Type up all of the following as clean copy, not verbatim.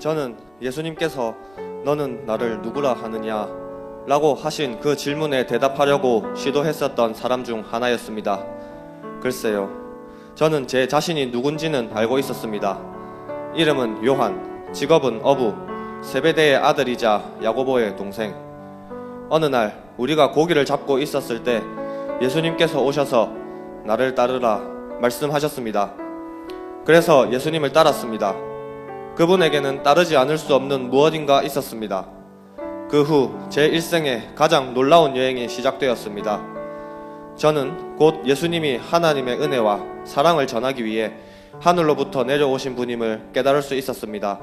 저는 예수님께서 너는 나를 누구라 하느냐 라고 하신 그 질문에 대답하려고 시도했었던 사람 중 하나였습니다. 글쎄요, 저는 제 자신이 누군지는 알고 있었습니다. 이름은 요한, 직업은 어부, 세베대의 아들이자 야고보의 동생. 어느 날 우리가 고기를 잡고 있었을 때 예수님께서 오셔서 나를 따르라 말씀하셨습니다. 그래서 예수님을 따랐습니다. 그분에게는 따르지 않을 수 없는 무엇인가 있었습니다. 그 후 제 일생에 가장 놀라운 여행이 시작되었습니다. 저는 곧 예수님이 하나님의 은혜와 사랑을 전하기 위해 하늘로부터 내려오신 분임을 깨달을 수 있었습니다.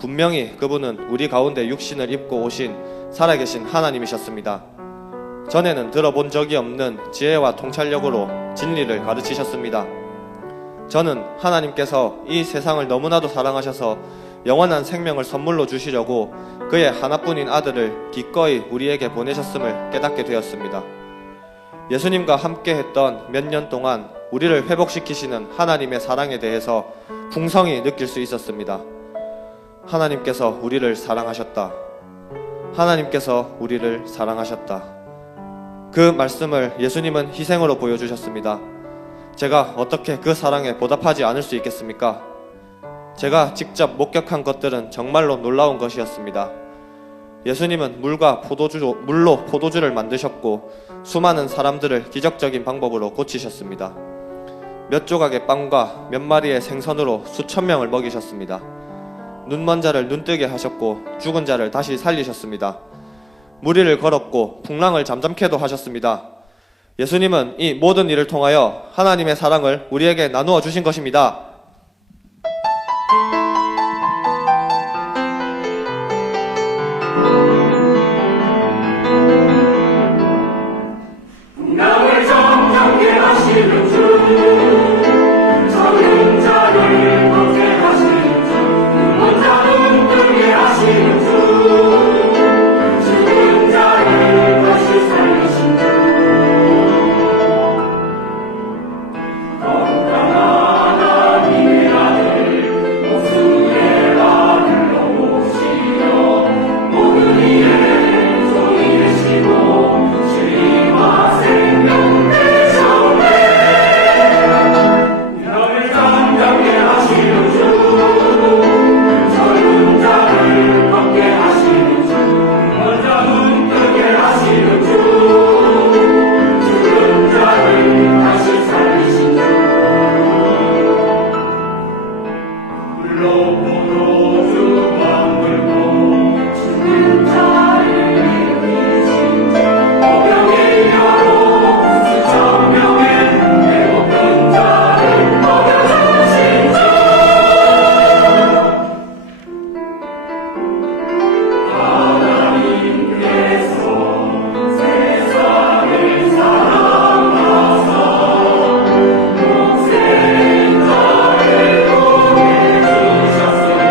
분명히 그분은 우리 가운데 육신을 입고 오신 살아계신 하나님이셨습니다. 전에는 들어본 적이 없는 지혜와 통찰력으로 진리를 가르치셨습니다. 저는 하나님께서 이 세상을 너무나도 사랑하셔서 영원한 생명을 선물로 주시려고 그의 하나뿐인 아들을 기꺼이 우리에게 보내셨음을 깨닫게 되었습니다. 예수님과 함께 했던 몇 년 동안 우리를 회복시키시는 하나님의 사랑에 대해서 풍성히 느낄 수 있었습니다. 하나님께서 우리를 사랑하셨다. 하나님께서 우리를 사랑하셨다. 그 말씀을 예수님은 희생으로 보여주셨습니다. 제가 어떻게 그 사랑에 보답하지 않을 수 있겠습니까? 제가 직접 목격한 것들은 정말로 놀라운 것이었습니다. 예수님은 물로 포도주를 만드셨고 수많은 사람들을 기적적인 방법으로 고치셨습니다. 몇 조각의 빵과 몇 마리의 생선으로 수천 명을 먹이셨습니다. 눈먼 자를 눈뜨게 하셨고 죽은 자를 다시 살리셨습니다. 무리를 걸었고 풍랑을 잠잠케도 하셨습니다. 예수님은 이 모든 일을 통하여 하나님의 사랑을 우리에게 나누어 주신 것입니다. 풍랑을 잠잠케 하시는 주, 적은 자를 걷게 하시는 주, 눈먼 자 눈뜨게 하시는 주, 죽은 자를 다시 살리신 주, 거룩한 하나님의 아들, 목숨의 아들로 모시려 모든 이의 종이 되시고 주님과 생명 되셨네. 풍랑을 잠잠케 하시는 주, 젊은 자를 걷게 하시는 주, 눈먼 자 눈뜨게 하시는 주, 죽은 자를 다시 살리신 주, 물로 포도주 만들고 죽은 자를 일으키신 주, 오병의 여로 수천 명의 배고픈 자를 먹여주신 주, 하나님께서 세상을 사랑하사 목생자를 보내주셨으니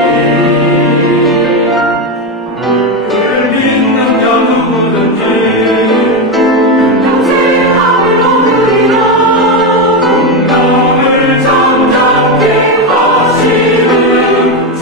그를 믿는 자 누구든지 평생 하늘로 누리라. 풍랑을 잠잠케 하시는 주,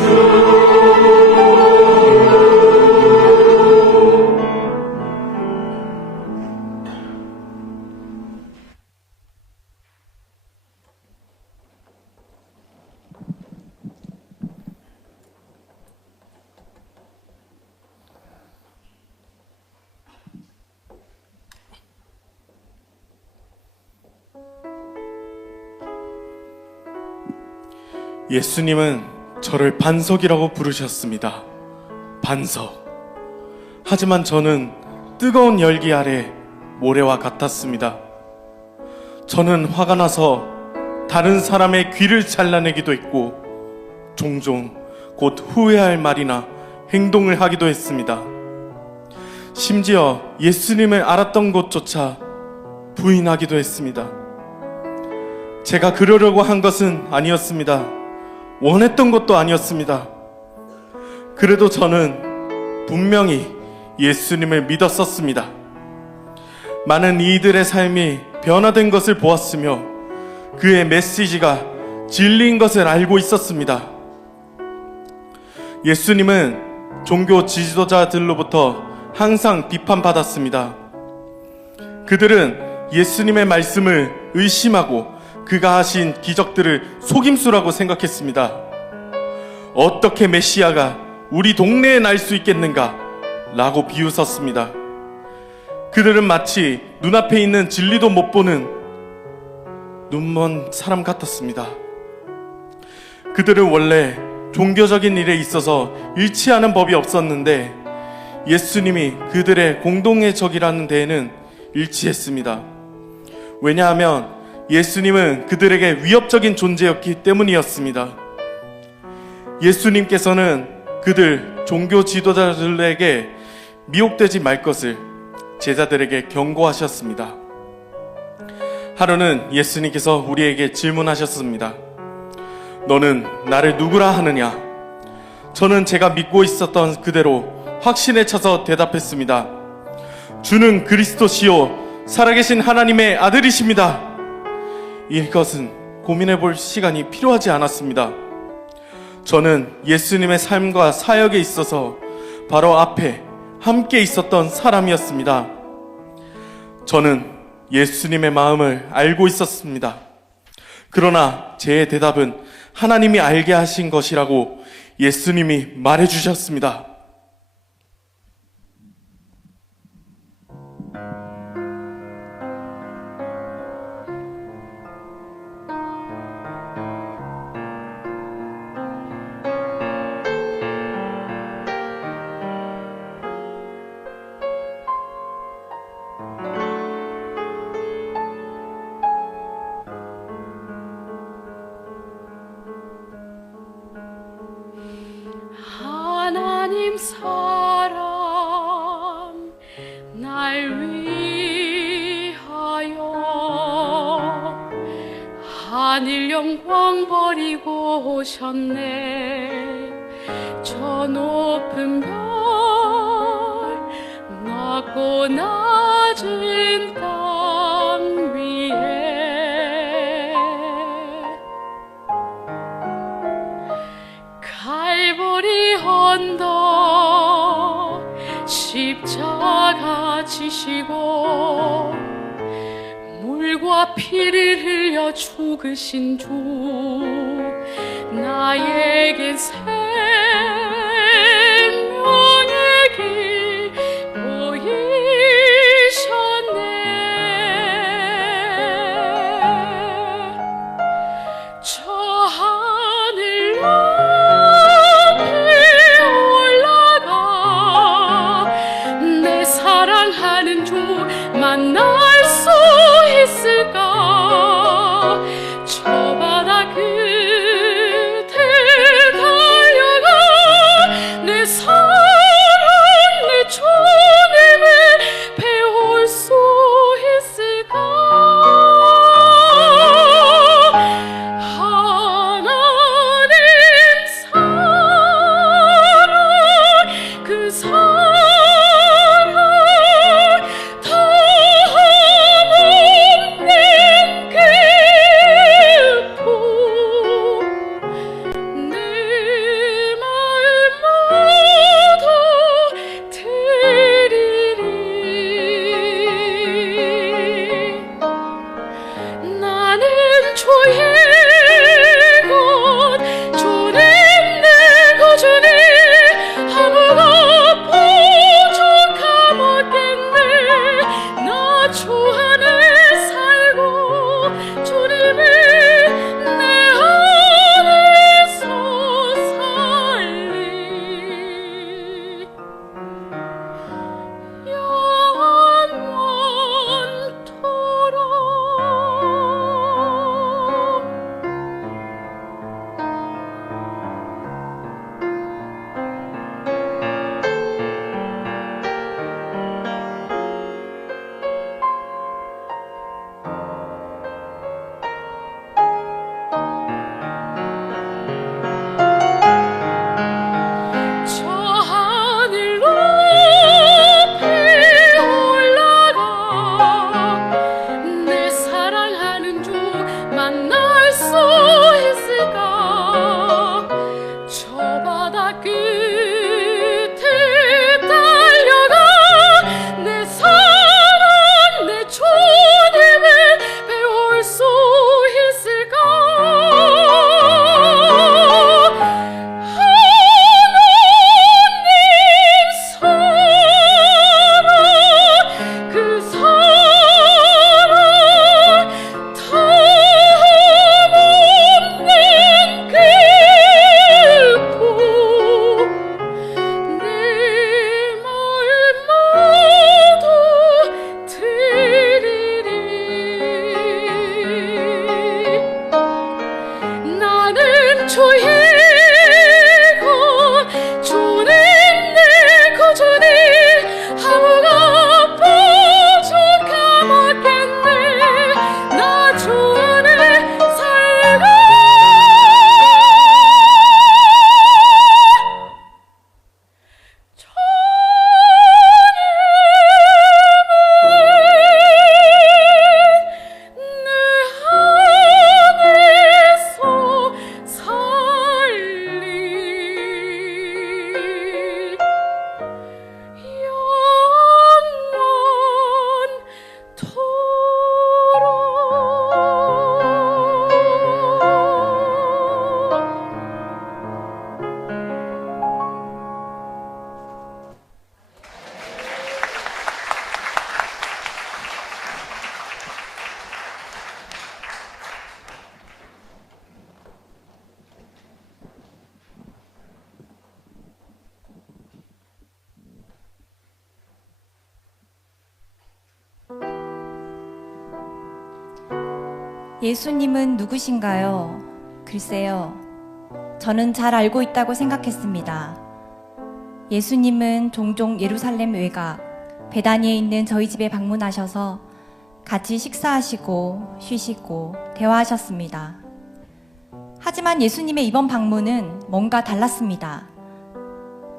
예수님은 저를 반석이라고 부르셨습니다. 반석. 하지만 저는 뜨거운 열기 아래 모래와 같았습니다. 저는 화가 나서 다른 사람의 귀를 잘라내기도 했고 종종 곧 후회할 말이나 행동을 하기도 했습니다. 심지어 예수님을 알았던 것조차 부인하기도 했습니다. 제가 그러려고 한 것은 아니었습니다. 원했던 것도 아니었습니다. 그래도 저는 분명히 예수님을 믿었었습니다. 많은 이들의 삶이 변화된 것을 보았으며 그의 메시지가 진리인 것을 알고 있었습니다. 예수님은 종교 지도자들로부터 항상 비판받았습니다. 그들은 예수님의 말씀을 의심하고 그가 하신 기적들을 속임수라고 생각했습니다. 어떻게 메시아가 우리 동네에 날 수 있겠는가? 라고 비웃었습니다. 그들은 마치 눈앞에 있는 진리도 못 보는 눈먼 사람 같았습니다. 그들은 원래 종교적인 일에 있어서 일치하는 법이 없었는데 예수님이 그들의 공동의 적이라는 데에는 일치했습니다. 왜냐하면 예수님은 그들에게 위협적인 존재였기 때문이었습니다. 예수님께서는 그들 종교 지도자들에게 미혹되지 말 것을 제자들에게 경고하셨습니다. 하루는 예수님께서 우리에게 질문하셨습니다. 너는 나를 누구라 하느냐? 저는 제가 믿고 있었던 그대로 확신에 차서 대답했습니다. 주는 그리스도시요 살아계신 하나님의 아들이십니다. 이것은 고민해 볼 시간이 필요하지 않았습니다. 저는 예수님의 삶과 사역에 있어서 바로 앞에 함께 있었던 사람이었습니다. 저는 예수님의 마음을 알고 있었습니다. 그러나 제 대답은 하나님이 알게 하신 것이라고 예수님이 말해주셨습니다. 하나님 사랑 날 위하여 하늘 영광 버리고 오셨네. 저 높은 별 낮고 낮은 땅 위에 갈보리 언덕 십자가 지시고 물과 피를 흘려 죽으신 주 나에겐 생명의 길 보이셨네. 저 하늘 내 사랑하는 주 만날 수 있을까? 저 바다 끝에 달려 예수님은 누구신가요? 글쎄요, 저는 잘 알고 있다고 생각했습니다. 예수님은 종종 예루살렘 외곽, 베다니에 있는 저희 집에 방문하셔서 같이 식사하시고 쉬시고 대화하셨습니다. 하지만 예수님의 이번 방문은 뭔가 달랐습니다.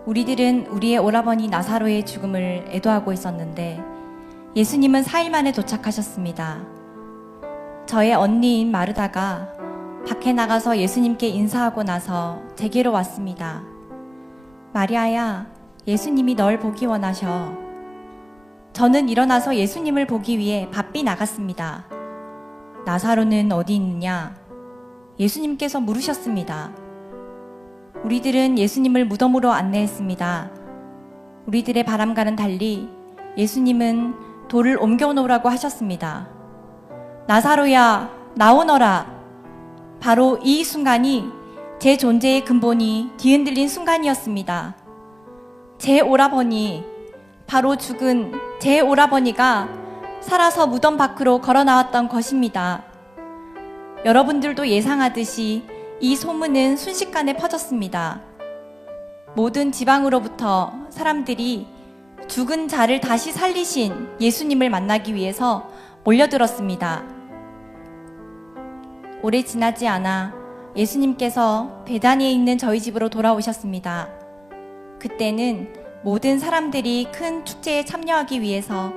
우리들은 우리의 오라버니 나사로의 죽음을 애도하고 있었는데 예수님은 4일 만에 도착하셨습니다. 저의 언니인 마르다가 밖에 나가서 예수님께 인사하고 나서 제게로 왔습니다. 마리아야, 예수님이 널 보기 원하셔. 저는 일어나서 예수님을 보기 위해 바삐 나갔습니다. 나사로는 어디 있느냐? 예수님께서 물으셨습니다. 우리들은 예수님을 무덤으로 안내했습니다. 우리들의 바람과는 달리 예수님은 돌을 옮겨 놓으라고 하셨습니다. 나사로야, 나오너라. 바로 이 순간이 제 존재의 근본이 뒤흔들린 순간이었습니다. 제 오라버니, 바로 죽은 제 오라버니가 살아서 무덤 밖으로 걸어 나왔던 것입니다. 여러분들도 예상하듯이 이 소문은 순식간에 퍼졌습니다. 모든 지방으로부터 사람들이 죽은 자를 다시 살리신 예수님을 만나기 위해서 몰려들었습니다. 오래 지나지 않아 예수님께서 베다니에 있는 저희 집으로 돌아오셨습니다. 그때는 모든 사람들이 큰 축제에 참여하기 위해서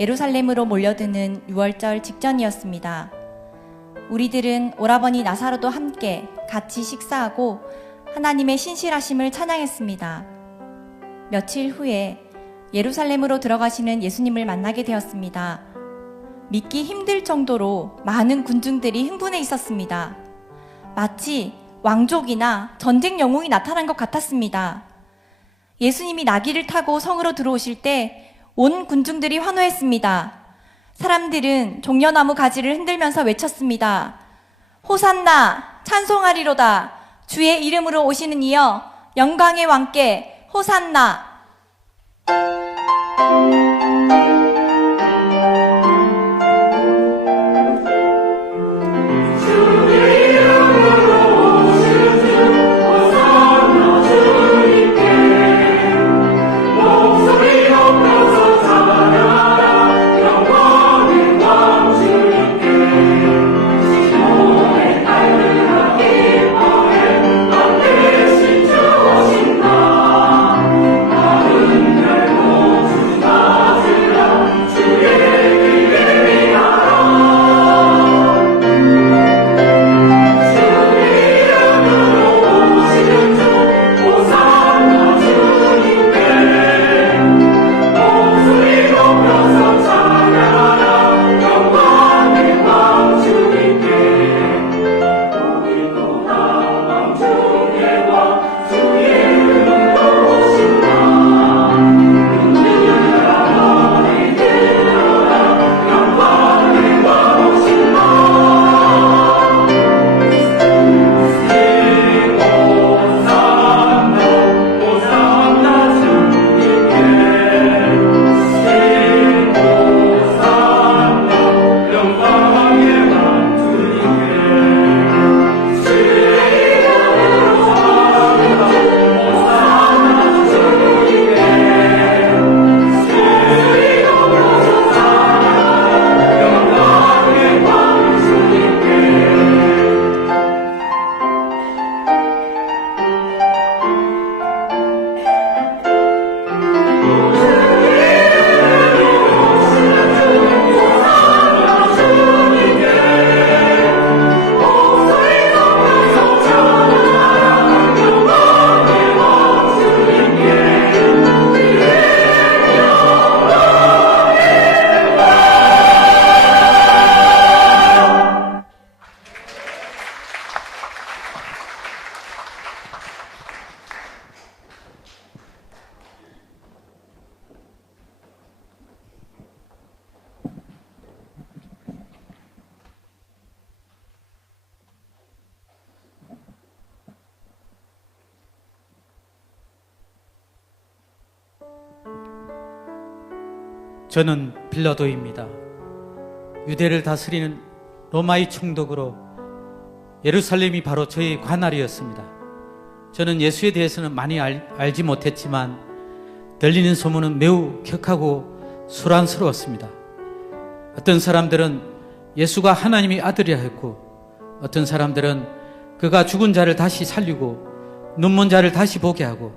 예루살렘으로 몰려드는 유월절 직전이었습니다. 우리들은 오라버니 나사로도 함께 같이 식사하고 하나님의 신실하심을 찬양했습니다. 며칠 후에 예루살렘으로 들어가시는 예수님을 만나게 되었습니다. 믿기 힘들 정도로 많은 군중들이 흥분해 있었습니다. 마치 왕족이나 전쟁 영웅이 나타난 것 같았습니다. 예수님이 나귀를 타고 성으로 들어오실 때 온 군중들이 환호했습니다. 사람들은 종려나무 가지를 흔들면서 외쳤습니다. 호산나, 찬송하리로다. 주의 이름으로 오시는 이여, 영광의 왕께 호산나. 저는 빌라도입니다. 유대를 다스리는 로마의 총독으로 예루살렘이 바로 저의 관할이었습니다. 저는 예수에 대해서는 많이 알지 못했지만 들리는 소문은 매우 격하고 소란스러웠습니다. 어떤 사람들은 예수가 하나님의 아들이라 했고, 어떤 사람들은 그가 죽은 자를 다시 살리고 눈먼 자를 다시 보게 하고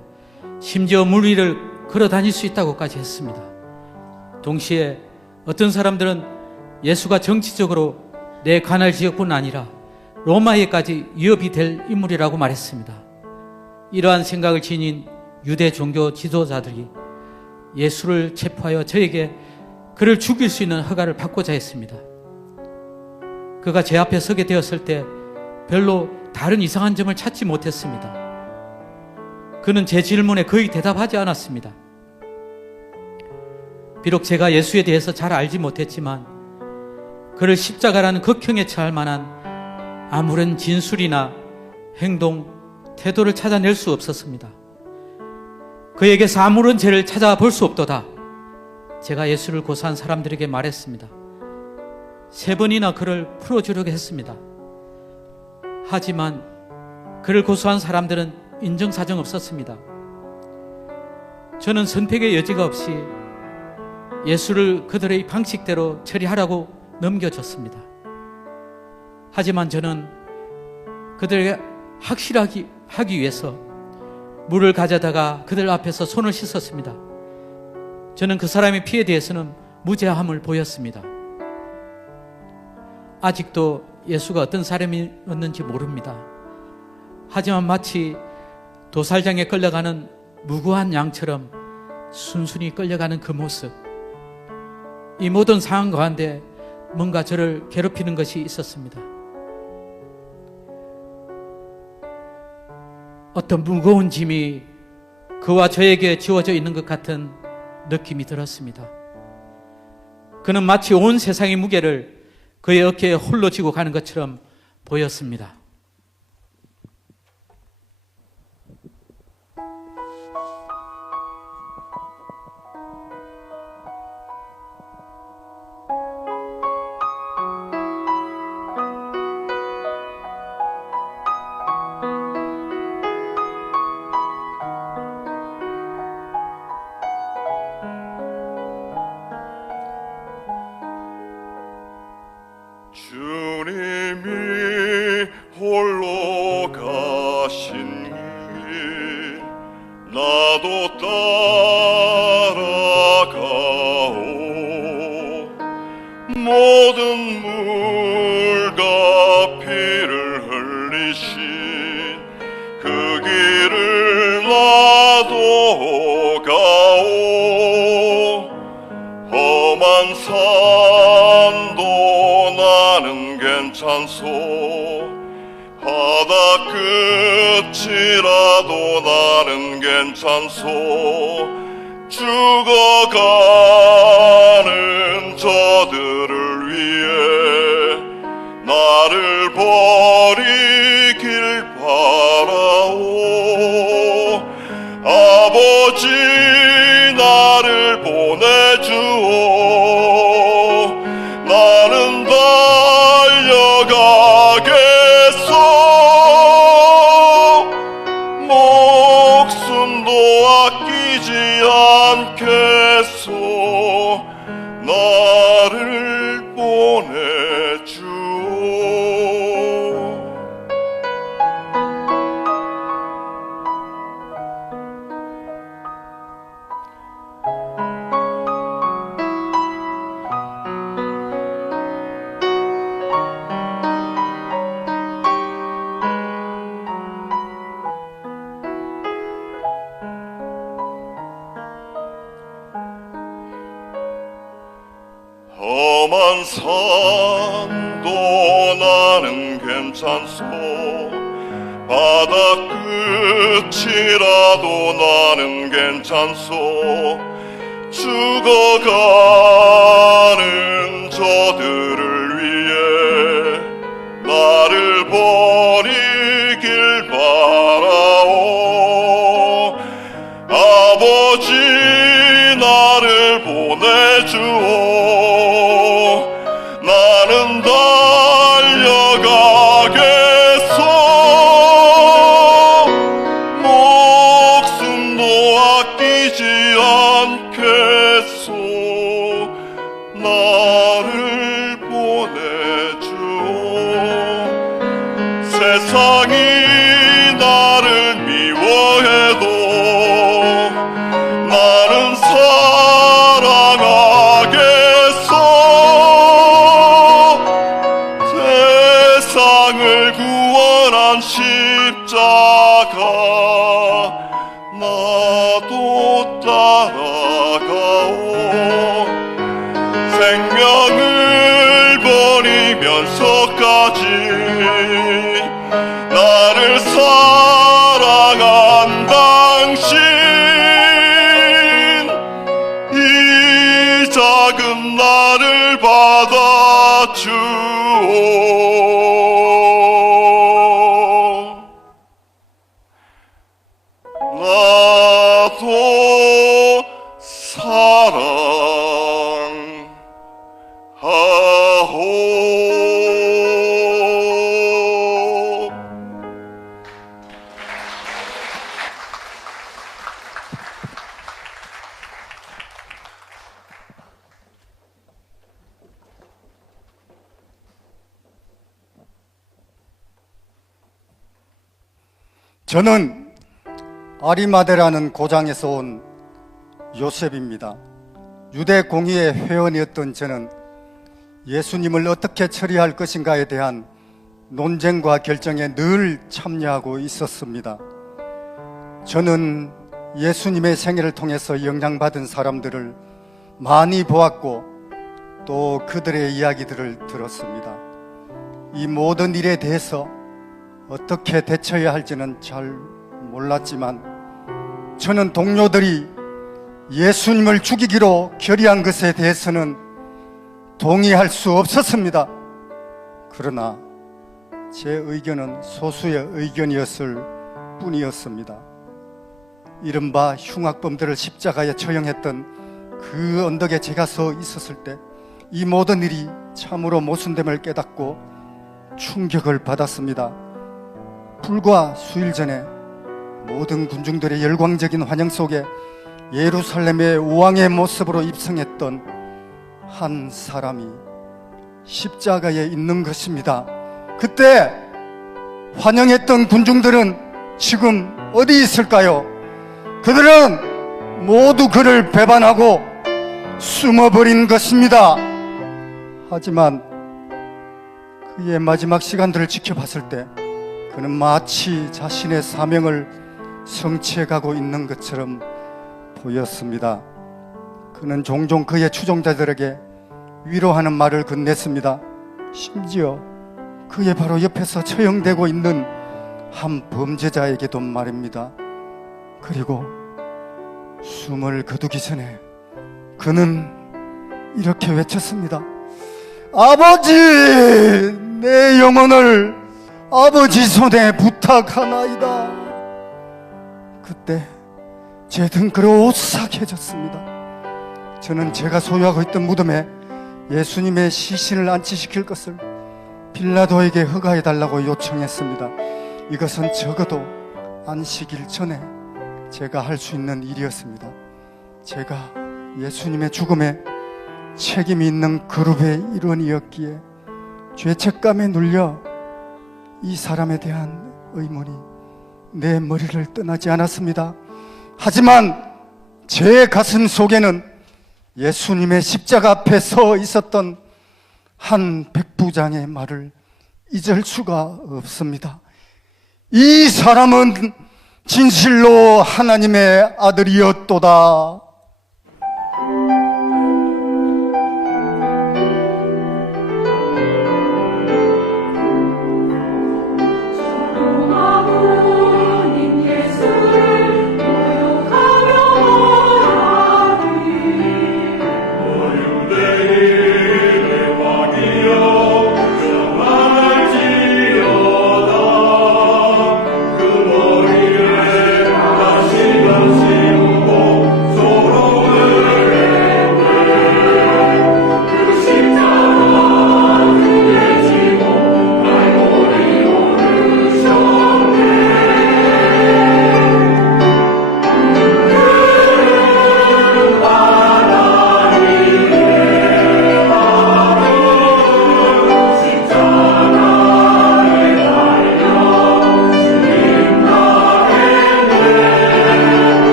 심지어 물 위를 걸어 다닐 수 있다고까지 했습니다. 동시에 어떤 사람들은 예수가 정치적으로 내 관할 지역뿐 아니라 로마에까지 위협이 될 인물이라고 말했습니다. 이러한 생각을 지닌 유대 종교 지도자들이 예수를 체포하여 저에게 그를 죽일 수 있는 허가를 받고자 했습니다. 그가 제 앞에 서게 되었을 때 별로 다른 이상한 점을 찾지 못했습니다. 그는 제 질문에 거의 대답하지 않았습니다. 비록 제가 예수에 대해서 잘 알지 못했지만 그를 십자가라는 극형에 처할 만한 아무런 진술이나 행동, 태도를 찾아낼 수 없었습니다. 그에게서 아무런 죄를 찾아볼 수 없도다. 제가 예수를 고소한 사람들에게 말했습니다. 3번이나 그를 풀어주려고 했습니다. 하지만 그를 고소한 사람들은 인정사정 없었습니다. 저는 선택의 여지가 없이 예수를 그들의 방식대로 처리하라고 넘겨줬습니다. 하지만 저는 그들에게 확실하게 하기 위해서 물을 가져다가 그들 앞에서 손을 씻었습니다. 저는 그 사람의 피에 대해서는 무죄함을 보였습니다. 아직도 예수가 어떤 사람이었는지 모릅니다. 하지만 마치 도살장에 끌려가는 무고한 양처럼 순순히 끌려가는 그 모습, 이 모든 상황 가운데 뭔가 저를 괴롭히는 것이 있었습니다. 어떤 무거운 짐이 그와 저에게 지워져 있는 것 같은 느낌이 들었습니다. 그는 마치 온 세상의 무게를 그의 어깨에 홀로 지고 가는 것처럼 보였습니다. 주님이 홀로 가신 길 나도 따라가오. 모든 물과 피를 흘리신 그 길을 나도 가오. 험한 산도 나는 괜찮소. 바다 끝이라도 나는 괜찮소. 죽어가는 저들을 위해 나를 버리길 바라오. 아버지 나를 보내주오. 나는 달려가겠소. 목숨도 아끼지 않겠소. 나를 보내주오. 험한 산도 나는 괜찮소. 바다 끝이라도 나는 괜찮소. 죽어가는 저들을 위해 나를 버리길 바라오. 아버지 나를 보내주오. 나는 아끼지 않겠소. 나를 보내주오. 세상이 나를 미워해도 나는 사랑하겠소. 세상을 구원한 십자가 나도 따라가오. 생명을 버리면서까지 나를 사랑한 당신, 이 작은 나를 받아주오. 나도 사랑하오. 저는 아리마데라는 고장에서 온 요셉입니다. 유대 공의회 회원이었던 저는 예수님을 어떻게 처리할 것인가에 대한 논쟁과 결정에 늘 참여하고 있었습니다. 저는 예수님의 생애를 통해서 영향받은 사람들을 많이 보았고 또 그들의 이야기들을 들었습니다. 이 모든 일에 대해서 어떻게 대처해야 할지는 잘 몰랐지만 저는 동료들이 예수님을 죽이기로 결의한 것에 대해서는 동의할 수 없었습니다. 그러나 제 의견은 소수의 의견이었을 뿐이었습니다. 이른바 흉악범들을 십자가에 처형했던 그 언덕에 제가 서 있었을 때 이 모든 일이 참으로 모순됨을 깨닫고 충격을 받았습니다. 불과 수일 전에 모든 군중들의 열광적인 환영 속에 예루살렘의 왕의 모습으로 입성했던 한 사람이 십자가에 있는 것입니다. 그때 환영했던 군중들은 지금 어디 있을까요? 그들은 모두 그를 배반하고 숨어버린 것입니다. 하지만 그의 마지막 시간들을 지켜봤을 때 그는 마치 자신의 사명을 성취해가고 있는 것처럼 보였습니다. 그는 종종 그의 추종자들에게 위로하는 말을 건넸습니다. 심지어 그의 바로 옆에서 처형되고 있는 한 범죄자에게도 말입니다. 그리고 숨을 거두기 전에 그는 이렇게 외쳤습니다. 아버지, 내 영혼을 아버지 손에 부탁하나이다. 그때 제 등골이 오싹해졌습니다. 저는 제가 소유하고 있던 무덤에 예수님의 시신을 안치시킬 것을 빌라도에게 허가해달라고 요청했습니다. 이것은 적어도 안식일 전에 제가 할 수 있는 일이었습니다. 제가 예수님의 죽음에 책임이 있는 그룹의 일원이었기에 죄책감에 눌려 이 사람에 대한 의문이 내 머리를 떠나지 않았습니다. 하지만 제 가슴 속에는 예수님의 십자가 앞에 서 있었던 한 백부장의 말을 잊을 수가 없습니다. 이 사람은 진실로 하나님의 아들이었도다. 그 머리에 다시 던지고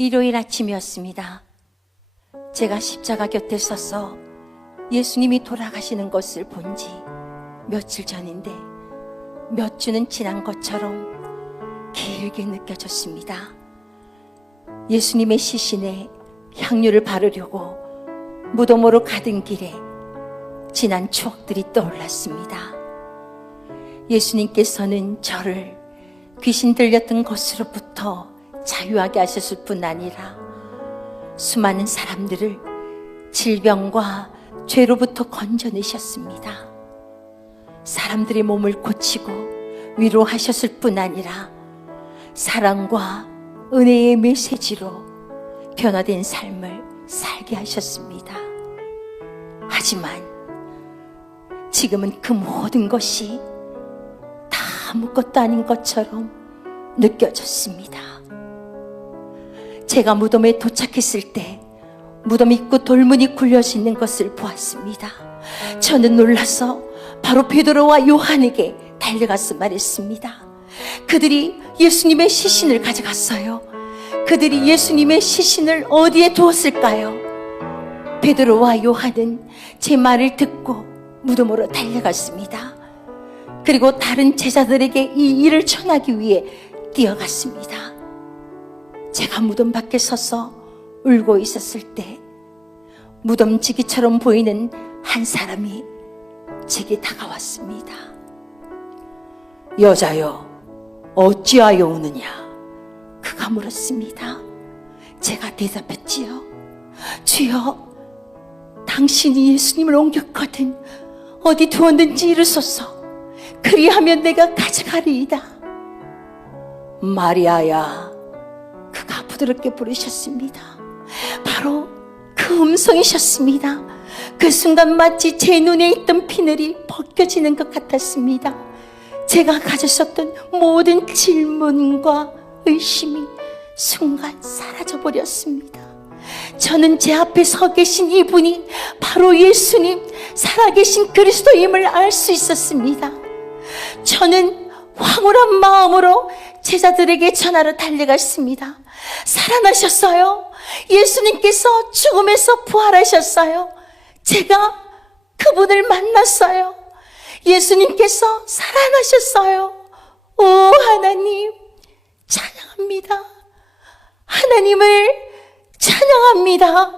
일요일 아침이었습니다. 제가 십자가 곁에 서서 예수님이 돌아가시는 것을 본 지 며칠 전인데 몇 주는 지난 것처럼 길게 느껴졌습니다. 예수님의 시신에 향유를 바르려고 무덤으로 가던 길에 지난 추억들이 떠올랐습니다. 예수님께서는 저를 귀신 들렸던 것으로부터 자유하게 하셨을 뿐 아니라 수많은 사람들을 질병과 죄로부터 건져내셨습니다. 사람들의 몸을 고치고 위로하셨을 뿐 아니라 사랑과 은혜의 메시지로 변화된 삶을 살게 하셨습니다. 하지만 지금은 그 모든 것이 다 아무것도 아닌 것처럼 느껴졌습니다. 제가 무덤에 도착했을 때 무덤 입구 돌문이 굴려져 있는 것을 보았습니다. 저는 놀라서 바로 베드로와 요한에게 달려가서 말했습니다. 그들이 예수님의 시신을 가져갔어요. 그들이 예수님의 시신을 어디에 두었을까요? 베드로와 요한은 제 말을 듣고 무덤으로 달려갔습니다. 그리고 다른 제자들에게 이 일을 전하기 위해 뛰어갔습니다. 제가 무덤 밖에 서서 울고 있었을 때 무덤지기처럼 보이는 한 사람이 제게 다가왔습니다. 여자여, 어찌하여 우느냐? 그가 물었습니다. 제가 대답했지요. 주여, 당신이 예수님을 옮겼거든 어디 두었는지 이르소서. 그리하면 내가 가져가리이다. 마리아야. 그가 부드럽게 부르셨습니다. 바로 그 음성이셨습니다. 그 순간 마치 제 눈에 있던 비늘이 벗겨지는 것 같았습니다. 제가 가졌었던 모든 질문과 의심이 순간 사라져버렸습니다. 저는 제 앞에 서 계신 이분이 바로 예수님, 살아계신 그리스도임을 알 수 있었습니다. 저는 황홀한 마음으로 제자들에게 전하러 달려갔습니다. 살아나셨어요. 예수님께서 죽음에서 부활하셨어요. 제가 그분을 만났어요. 예수님께서 살아나셨어요. 오 하나님, 찬양합니다. 하나님을 찬양합니다.